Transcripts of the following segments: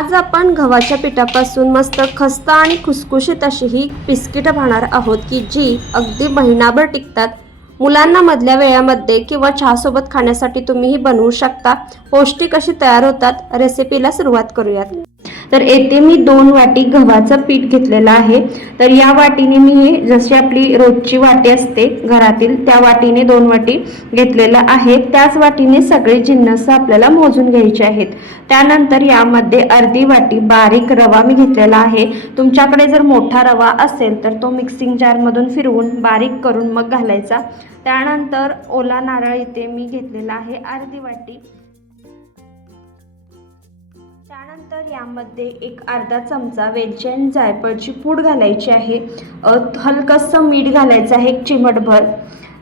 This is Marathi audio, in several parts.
आज आपण गव्हाच्या पिठापासून मस्त खस्ता आणि खुसखुशीत अशी ही बिस्किटं पाहणार आहोत की जी अगदी महिनाभर टिकतात. मुलांना मधल्या वेळामध्ये किंवा चहासोबत खाण्यासाठी तुम्ही ही बनवू शकता. पौष्टिक अशी तयार होतात. रेसिपीला सुरुवात करूयात. तर येथे मी दोन वाटी गव्हाचं पीठ घेतलेलं आहे. तर या वाटीने मी हे जशी आपली रोजची वाटी असते घरातील त्या वाटीने दोन वाटी घेतलेलं आहे. त्याच वाटीने सगळे जिन्नस आपल्याला मोजून घ्यायचे आहेत. त्यानंतर यामध्ये अर्धी वाटी बारीक रवा मी घेतलेला आहे. तुमच्याकडे जर मोठा रवा असेल तर तो मिक्सिंग जारमधून फिरवून बारीक करून मग घालायचा. त्यानंतर ओला नारळ इथे मी घेतलेला आहे. अर्धी वाटी त्यानंतर यामध्ये एक अर्धा चमचा वेलची आणि जायफळची पूड घालायची आहे. हलकंसं मीठ घालायचं आहे एक चिमटभर.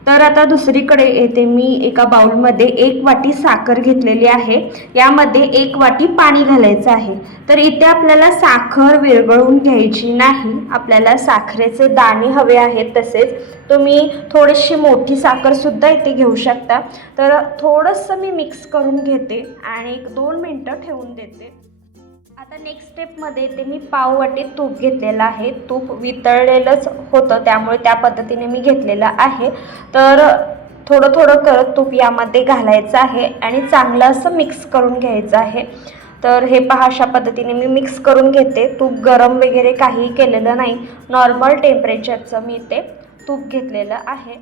तर आता दुसरीकडे येते मी एका बाउलमध्ये एक वाटी साखर घेतलेली आहे. यामध्ये एक वाटी पाणी घालायचं आहे. तर इथे आपल्याला साखर विरघळून घ्यायची नाही. आपल्याला साखरेचे दाणे हवे आहेत तसेच. तुम्ही थोडीशी मोठी साखरसुद्धा इथे घेऊ शकता. तर थोडंसं मी मिक्स करून घेते आणि एक दोन मिनटं ठेवून देते. आता नेक्स्ट स्टेपमध्ये ते मी पाववाटीत तूप घेतलेलं आहे. तूप वितळलेलंच होतं त्यामुळे त्या पद्धतीने मी घेतलेलं आहे. तर थोडं थोडं करत तूप यामध्ये घालायचं आहे आणि चांगलं असं मिक्स करून घ्यायचं आहे. तर हे पहा अशा पद्धतीने मी मिक्स करून घेते. तूप गरम वगैरे काहीही केलेलं नाही. नॉर्मल टेम्परेचरचं मी ते तूप घेतलेलं आहे.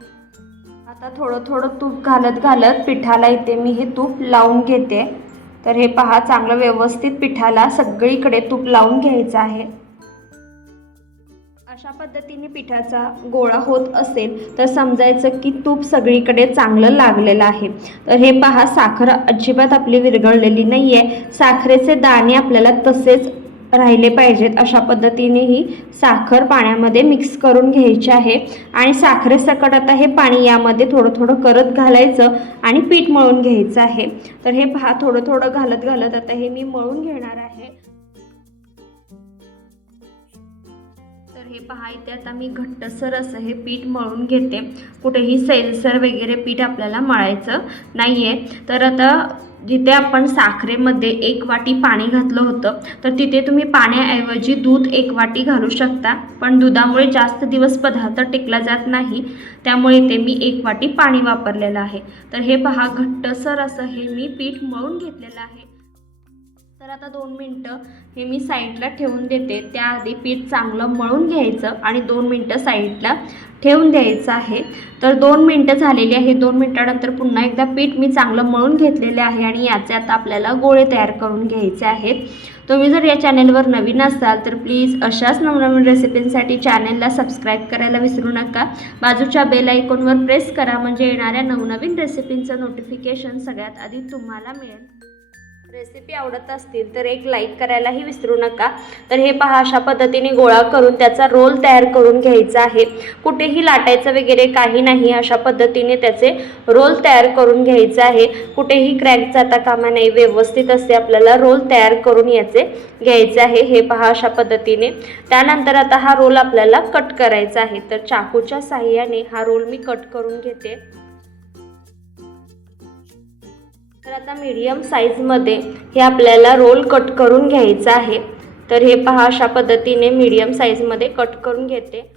आता थोडं थोडं तूप घालत घालत पिठाला इथे मी हे तूप लावून घेते. तर हे पहा चांगलं व्यवस्थित पिठाला सगळीकडे तूप लावून घ्यायचं आहे. अशा पद्धतीने पिठाचा गोळा होत असेल तर समजायचं की तूप सगळीकडे चांगलं लागलेलं आहे. तर हे पहा साखर अजिबात आपली विरघळलेली नाही आहे साखरेचे दाणे आपल्याला तसेच राहिले पाहिजेत. अशा पद्धतीने ही साखर पाण्यामध्ये मिक्स करून घ्यायची आहे. आणि साखरेसकट आता हे पाणी यामध्ये थोडं थोडं करत घालायचं आणि पीठ मळून घ्यायचं आहे. तर हे पहा थोडं थोडं घालत घालत आता हे मी मळून घेणार आहे. हे पहा इथे आता मी घट्टसर असं हे पीठ मळून घेते. कुठेही सैलसर वगैरे पीठ आपल्याला मळायचं नाही आहे तर आता जिथे आपण साखरेमध्ये एक वाटी पाणी घातलं होतं तर तिथे तुम्ही पाण्याऐवजी दूध एक वाटी घालू शकता. पण दुधामुळे जास्त दिवस पदार्थ टिकला जात नाही. त्यामुळे ते मी एक वाटी पाणी वापरलेलं आहे. तर हे पहा घट्टसर असं हे मी पीठ मळून घेतलेलं आहे. तर आता दोन मिनटं हे मी साईडला ठेवून देते. त्याआधी पीठ चांगलं मळून घ्यायचं आणि दोन मिनटं साईडला ठेवून द्यायचं आहे. तर दोन मिनटं झालेली आहे दोन मिनटानंतर पुन्हा एकदा पीठ मी चांगलं मळून घेतलेले आहे आणि याचे आता आपल्याला गोळे तयार करून घ्यायचे आहेत. तुम्ही जर या चॅनेलवर नवीन असाल तर प्लीज अशाच नवनवीन रेसिपींसाठी चॅनेलला सबस्क्राईब करायला विसरू नका. बाजूच्या बेल आयकॉनवर प्रेस करा. म्हणजे येणाऱ्या नवनवीन रेसिपींचं नोटिफिकेशन सगळ्यात आधी तुम्हाला मिळेल. रेसिपी आवडत असतील तर एक लाईक करायलाही विसरू नका. तर हे पहा अशा पद्धतीने गोळा करून त्याचा रोल तयार करून घ्यायचा आहे. कुठेही लाटायचं वगैरे काही नाही अशा पद्धतीने त्याचे रोल तयार करून घ्यायचे आहे. कुठेही क्रॅक जाता कामा नाही व्यवस्थित असे आपल्याला रोल तयार करून याचे घ्यायचे आहे. हे पहा अशा पद्धतीने. त्यानंतर आता हा रोल आपल्याला कट करायचा आहे. तर चाकूच्या साह्याने हा रोल मी कट करून घेते. तर आता मीडियम साईजमध्ये हे आपल्याला रोल कट करून घ्यायचं आहे. तर हे पहा अशा पद्धतीने मीडियम साईजमध्ये कट करून घेते.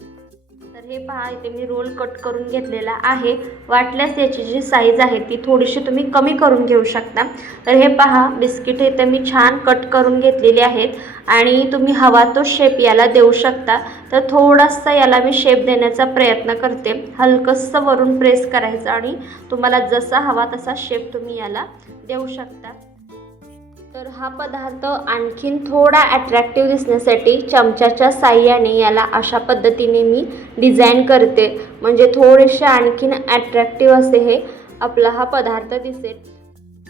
तर हे पहा इथे मी रोल कट करून घेतलेला आहे. वाटल्यास याची जी साईज आहे ती थोडीशी तुम्ही कमी करून घेऊ शकता. तर हे पहा बिस्किट इथे मी छान कट करून घेतलेली आहेत. आणि तुम्ही हवा तो शेप याला देऊ शकता. तर थोडासा याला मी शेप देण्याचा प्रयत्न करते. हलकंसं वरून प्रेस करायचं आणि तुम्हाला जसा हवा तसा शेप तुम्ही याला देऊ शकता. तर हा पदार्थ आणखीन थोडा ॲट्रॅक्टिव्ह दिसण्यासाठी चमच्याच्या साह्याने याला अशा पद्धतीने मी डिझाईन करते. म्हणजे थोडेसे आणखीन ॲट्रॅक्टिव्ह असे हे आपला हा पदार्थ दिसेल.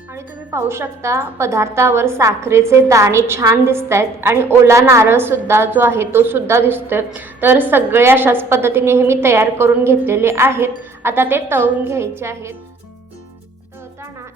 आणि तुम्ही पाहू शकता पदार्थावर साखरेचे दाणे छान दिसत आहेत आणि ओला नारळसुद्धा जो आहे तो सुद्धा दिसतोय. तर सगळे अशाच पद्धतीने हे मी तयार करून घेतलेले आहेत. आता ते तळून घ्यायचे आहेत.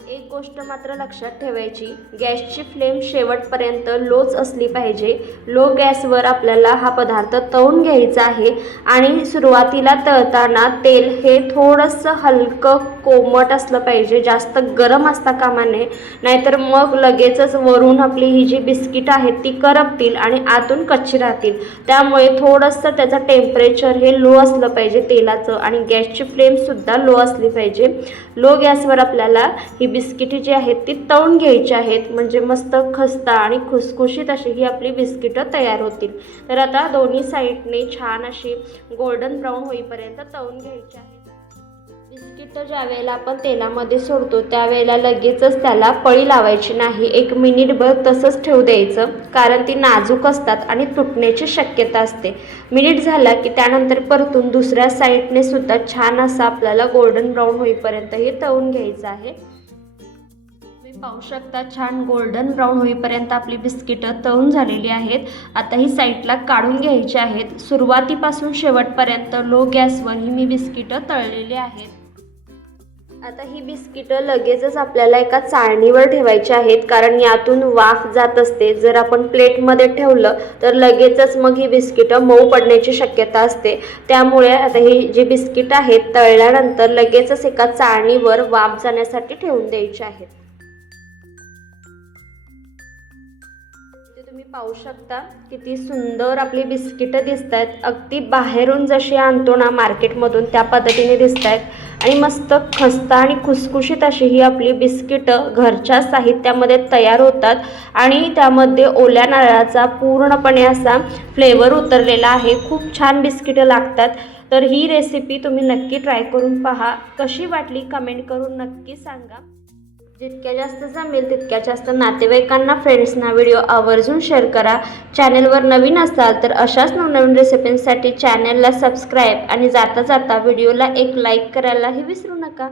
एक गोष्ट मात्र लक्षात ठेवायची गॅसची फ्लेम शेवटपर्यंत लोच असली पाहिजे. लो गॅसवर आपल्याला हा पदार्थ तळून घ्यायचा आहे आणि सुरुवातीला तळताना तेल हे थोडंसं हलकं कोमट असलं पाहिजे जास्त गरम असता कामा नये. नाहीतर मग लगेचच वरून आपली ही जी बिस्किट आहेत ती करपतील आणि आतून कच्ची राहतील. त्यामुळे थोडंसं त्याचं टेम्परेचर हे लो असलं पाहिजे तेलाचं आणि गॅसची फ्लेमसुद्धा लो असली पाहिजे. लो गॅसवर आपल्याला ही बिस्किटे जी आहेत ती तळून घ्यायची आहेत. म्हणजे मस्त खस्ता आणि खुसखुशीत अशी ही आपली बिस्किटं तयार होतील. तर आता दोन्ही साईडने छान अशी गोल्डन ब्राऊन होईपर्यंत तळून घ्यायची आहे बिस्किट ज्या वेळेला आपण तेलामध्ये सोडतो त्यावेळेला लगेचच त्याला पळी लावायची नाही. एक मिनिटभर तसंच ठेवू द्यायचं कारण ती नाजूक असतात आणि तुटण्याची शक्यता असते. मिनिट झाला की त्यानंतर परतून दुसऱ्या साईडने सुद्धा छान असं आपल्याला गोल्डन ब्राऊन होईपर्यंत हे तळून घ्यायचं आहे. तुम्ही पाहू शकता छान गोल्डन ब्राऊन होईपर्यंत आपली बिस्किटं तळून झालेली आहेत. आता ही साईडला काढून घ्यायची आहेत. सुरुवातीपासून शेवटपर्यंत लो गॅसवर ही मी बिस्किटं तळलेली आहेत. आता ही बिस्किटं लगेचच आपल्याला एका चाळणीवर ठेवायची आहेत कारण यातून वाफ जात असते. जर आपण प्लेटमध्ये ठेवलं तर लगेचच मग ही बिस्किटं मऊ पडण्याची शक्यता असते. त्यामुळे आता ही जी बिस्किट आहेत तळल्यानंतर लगेचच एका चाळणीवर वाफ जाण्यासाठी ठेवून द्यायची आहेत. तुम्ही पाहू शकता किती सुंदर आपली बिस्किटं दिसत आहेत अगदी बाहेरून जशी आणतो ना मार्केटमधून त्या पद्धतीने दिसत आहेत आणि मस्त खस्ता आणि खुसखुशीत अशी ही आपली बिस्किटं घरच्या साहित्यामध्ये तयार होतात. आणि त्यामध्ये ओल्या नारळाचा पूर्णपणे असा फ्लेवर उतरलेला आहे. खूप छान बिस्किटं लागतात. तर ही रेसिपी तुम्ही नक्की ट्राय करून पहा. कशी वाटली? कमेंट करून नक्की सांगा. जितक्या जास्त जमेल तितक्या जास्त नातेवाईकांना फ्रेंड्सना व्हिडिओ आवर्जून शेअर करा. चॅनलवर नवीन असाल तर अशाच नवनवीन रेसिपींसाठी चॅनलला सबस्क्राईब आणि जाता जाता व्हिडिओला एक लाईक करायलाही विसरू नका.